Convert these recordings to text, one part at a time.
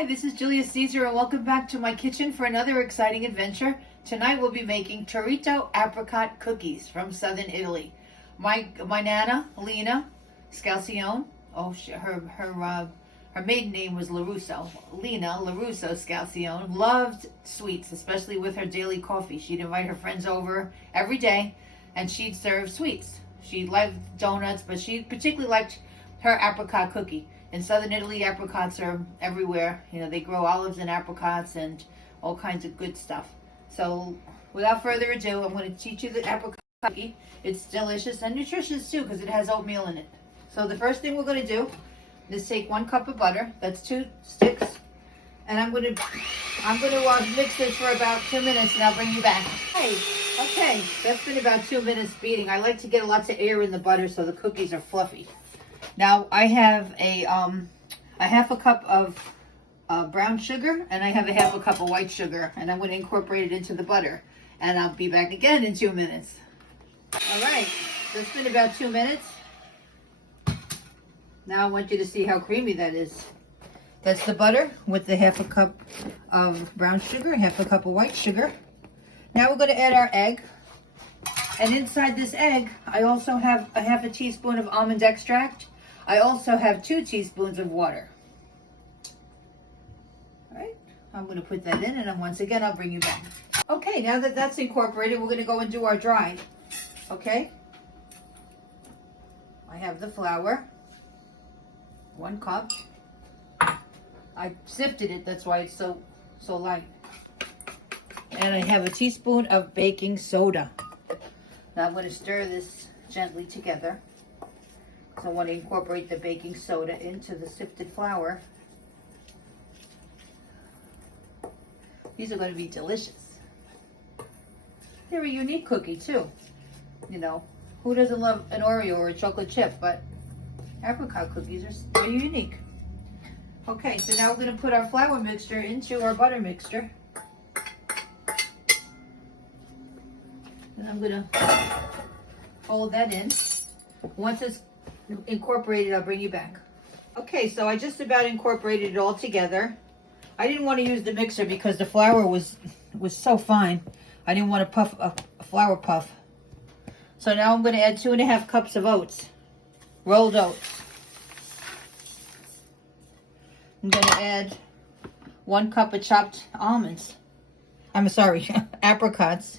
Hi, this is Julia Caesar and welcome back to my kitchen for another exciting adventure. Tonight we'll be making Toritto apricot cookies from southern Italy. My Nana Lena Scalcione, her maiden name was LaRusso. Lena LaRusso Scalcione loved sweets, especially with her daily coffee. She'd invite her friends over every day and she'd serve sweets. She loved donuts, but she particularly liked her apricot cookie. In southern Italy, apricots are everywhere. You know, they grow olives and apricots and all kinds of good stuff. So without further ado, I'm going to teach you the apricot cookie. It's delicious and nutritious too because it has oatmeal in it. So the first thing we're going to do is take 1 cup of butter. That's 2 sticks. And I'm going to mix this for about 2 minutes and I'll bring you back. Okay, that's been about 2 minutes beating. I like to get lots of air in the butter so the cookies are fluffy. Now I have a half a cup of brown sugar and I have a half a cup of white sugar, and I'm going to incorporate it into the butter, and I'll be back again in 2 minutes. All right, so it's been about 2 minutes. Now I want you to see how creamy that is. That's the butter with the half a cup of brown sugar, half a cup of white sugar. Now we're going to add our egg. And inside this egg, I also have a half a teaspoon of almond extract. I also have 2 teaspoons of water. All right, I'm going to put that in, and then once again, I'll bring you back. Okay, now that that's incorporated, we're going to go and do our dry. Okay? I have the flour, 1 cup. I sifted it, that's why it's so light. And I have a teaspoon of baking soda. Now I'm going to stir this gently together. So I want to incorporate the baking soda into the sifted flour. These are going to be delicious. They're a unique cookie too. You know, who doesn't love an Oreo or a chocolate chip? But apricot cookies are unique. Okay, so now we're going to put our flour mixture into our butter mixture. And I'm going to fold that in. Once it's incorporated, I'll bring you back. Okay, so I just about incorporated it all together. I didn't want to use the mixer because the flour was so fine. I didn't want to puff a flour puff. So now I'm going to add 2.5 cups of oats, rolled oats. I'm going to add 1 cup of chopped almonds. I'm sorry, apricots.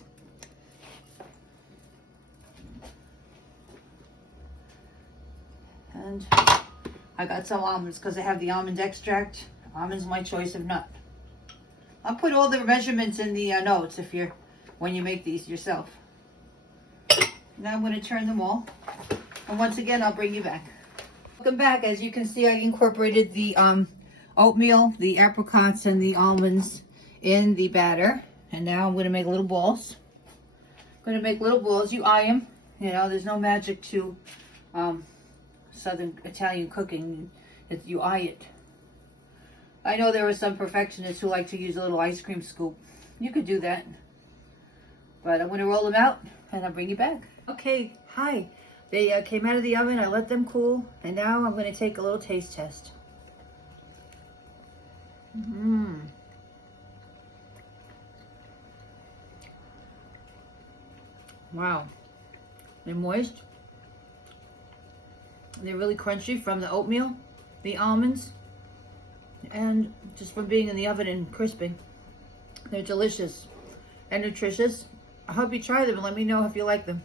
And I got some almonds because I have the almond extract. Almonds my choice of nut. I'll put all the measurements in the notes when you make these yourself. Now I'm going to turn them all. And once again, I'll bring you back. Welcome back. As you can see, I incorporated the oatmeal, the apricots, and the almonds in the batter. And now I'm going to make little balls. I'm going to make little balls. You eye them. You know, there's no magic to Southern Italian cooking. You eye it. I know there are some perfectionists who like to use a little ice cream scoop. You could do that. But I'm going to roll them out and I'll bring you back. Okay, hi. They came out of the oven. I let them cool. And now I'm going to take a little taste test. Wow. They're moist. They're really crunchy from the oatmeal, the almonds, and just from being in the oven and crisping. They're delicious and nutritious. I hope you try them and let me know if you like them.